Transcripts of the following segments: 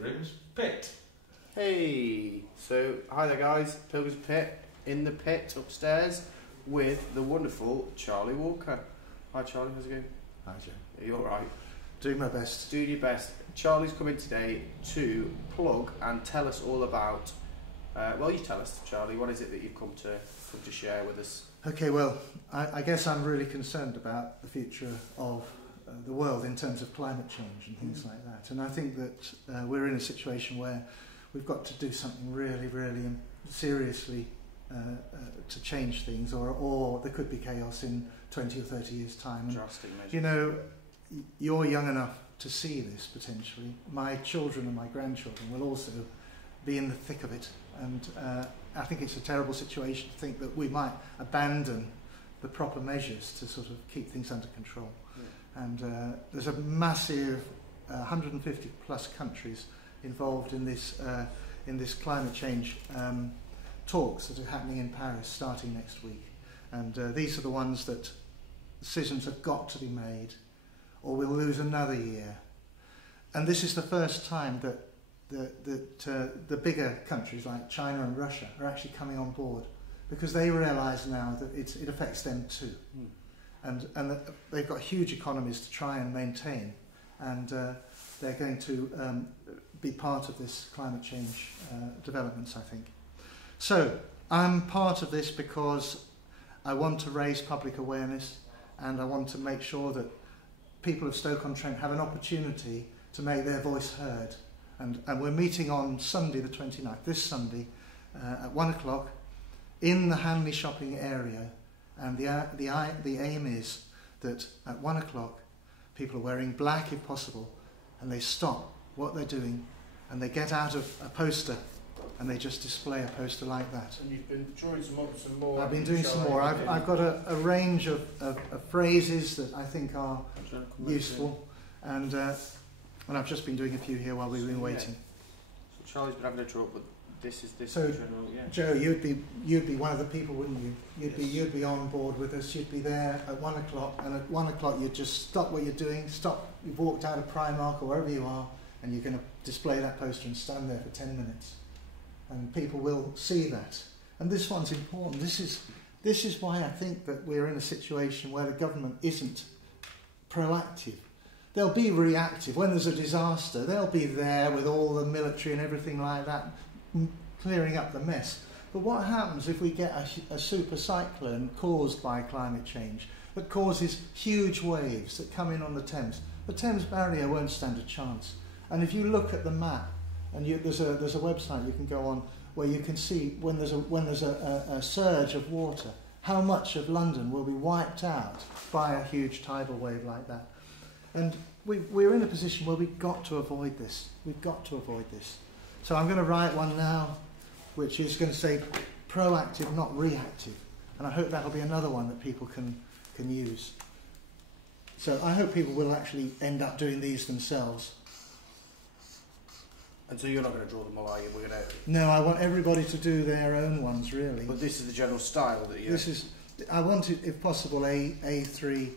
Pilgrims Pit. Hey, so hi there guys, Pilgrims Pit, in the pit upstairs with the wonderful Charlie Walker. Hi Charlie, how's it going? Hi Joe. Are you alright? Doing my best. Doing your best. Charlie's coming today to plug and tell us all about, well you tell us Charlie, what is it that you've come to share with us? Okay, well, I guess I'm really concerned about the future of the world in terms of climate change and things like that. And I think that we're in a situation where we've got to do something really, really seriously to change things, or there could be chaos in 20 or 30 years' time. And, Drastic measures. you know, you're young enough to see this potentially. My children and my grandchildren will also be in the thick of it. And I think it's a terrible situation to think that we might abandon the proper measures to sort of keep things under control. Yeah. And there's a massive 150 plus countries involved in this climate change talks that are happening in Paris starting next week. And these are the ones that decisions have got to be made, or we'll lose another year. And this is the first time that the bigger countries like China and Russia are actually coming on board, because they realise now that it affects them too. And that they've got huge economies to try and maintain, and they're going to be part of this climate change developments, I think. So I'm part of this because I want to raise public awareness, and I want to make sure that people of Stoke-on-Trent have an opportunity to make their voice heard. And we're meeting on Sunday the 29th, this Sunday, at 1 o'clock in the Hanley shopping area. And the aim is that at 1 o'clock people are wearing black if possible, and they stop what they're doing and they get out of a poster and they just display a poster like that. And you've been drawing some more. I've been doing some more. I've got a range of phrases that I think are useful, and I've just been doing a few here while we've been waiting. So Charlie's been having a talk, but this so, general, yeah. Joe, you'd be one of the people, wouldn't you? You'd be on board with us. You'd be there at 1 o'clock, and at 1 o'clock you'd just stop what you're doing. You've walked out of Primark or wherever you are, and you're going to display that poster and stand there for 10 minutes, and people will see that. And this one's important. This is why I think that we're in a situation where the government isn't proactive. They'll be reactive. When there's a disaster, they'll be there with all the military and everything like that, clearing up the mess. But what happens if we get a super cyclone caused by climate change that causes huge waves that come in on the Thames? The Thames barrier won't stand a chance. And if you look at the map, and there's a website you can go on where you can see when there's a surge of water, how much of London will be wiped out by a huge tidal wave like that. And we're in a position where we've got to avoid this. We've got to avoid this. So I'm going to write one now, which is going to say proactive, not reactive. And I hope that'll be another one that people can use. So I hope people will actually end up doing these themselves. And so you're not going to draw them all, are you? We're going to... No, I want everybody to do their own ones, really. But this is the general style that you... I want it, if possible, A3.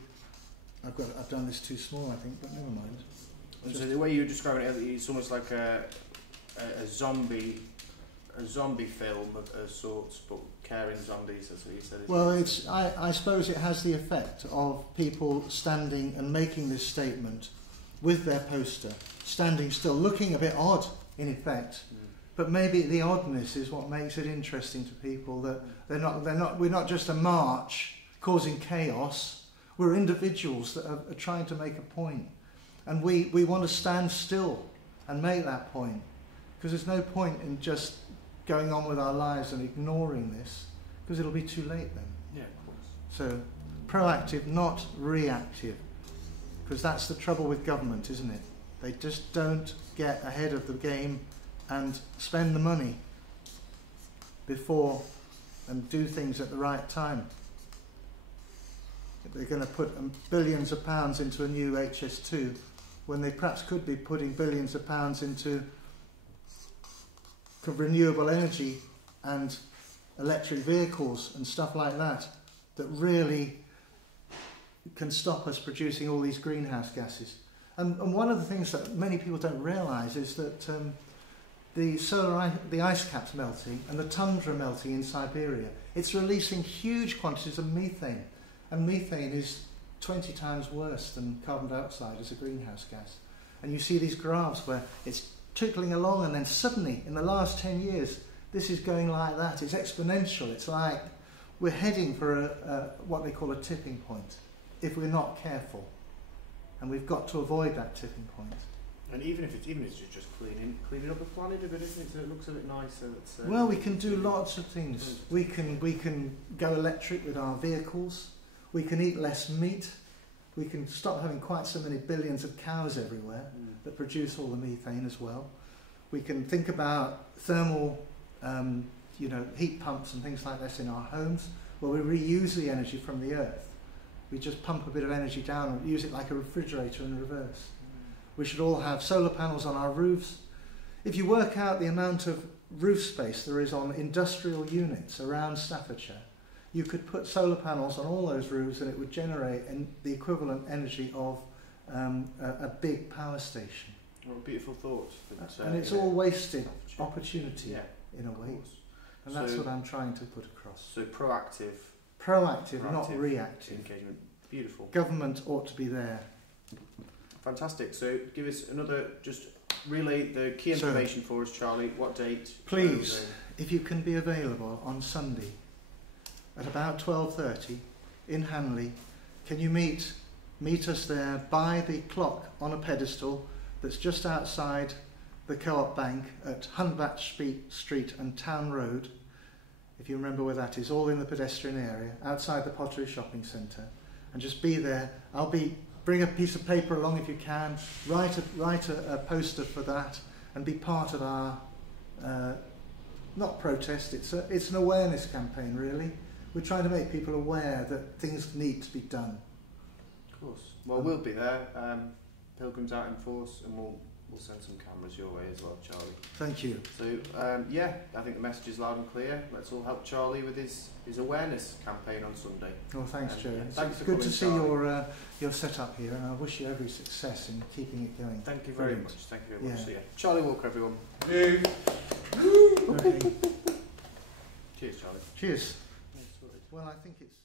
I've done this too small, I think, but never mind. And so the way you describe it, it's almost like a zombie film of sorts, but caring zombies, that's what you said. Well, I suppose it has the effect of people standing and making this statement with their poster, standing still, looking a bit odd in effect. But maybe the oddness is what makes it interesting to people, that we're not just a march causing chaos. We're individuals that are trying to make a point, and we want to stand still and make that point, because there's no point in just going on with our lives and ignoring this, because it'll be too late then. Yeah, of course. So proactive, not reactive, because that's the trouble with government, isn't it? They just don't get ahead of the game and spend the money before and do things at the right time. They're going to put billions of pounds into a new HS2 when they perhaps could be putting billions of pounds into renewable energy and electric vehicles and stuff like that, that really can stop us producing all these greenhouse gases. And one of the things that many people don't realise is that the ice caps melting and the tundra melting in Siberia, it's releasing huge quantities of methane. And methane is 20 times worse than carbon dioxide as a greenhouse gas. And you see these graphs where it's trickling along, and then suddenly, in the last 10 years, this is going like that. It's exponential. It's like we're heading for what they call a tipping point if we're not careful. And we've got to avoid that tipping point. And even if it's just cleaning up the planet a bit, isn't it? So it looks a bit nicer. Well, we can do lots of things. We can go electric with our vehicles. We can eat less meat. We can stop having quite so many billions of cows everywhere that produce all the methane as well. We can think about thermal, heat pumps and things like this in our homes, where we reuse the energy from the earth. We just pump a bit of energy down and use it like a refrigerator in reverse. We should all have solar panels on our roofs. If you work out the amount of roof space there is on industrial units around Staffordshire, you could put solar panels on all those roofs and it would generate the equivalent energy of a big power station. What a beautiful thought. And it's all wasted opportunity in a way. And that's what I'm trying to put across. So proactive, not reactive. Engagement. Beautiful. Government ought to be there. Fantastic. So give us just relay the key information for us, Charlie. What date? Please, if you can be available on Sunday at about 12:30 in Hanley, can you meet us there by the clock on a pedestal that's just outside the Co-op Bank at Hunbat Street and Town Road, if you remember where that is, all in the pedestrian area, outside the Pottery Shopping Centre, and just be there. Bring a piece of paper along if you can, write a poster for that, and be part of our, not protest, it's an awareness campaign really. We're trying to make people aware that things need to be done. Of course. Well, we'll be there. Pilgrims out in force, and we'll send some cameras your way as well, Charlie. Thank you. So, I think the message is loud and clear. Let's all help Charlie with his awareness campaign on Sunday. Well, thanks, Joe. Thanks for good coming, to see your setup here, and I wish you every success in keeping it going. Thank you very much. Thank you very much. Yeah. So, Charlie Walker, everyone. Okay. Cheers, Charlie. Cheers. Well, I think it's...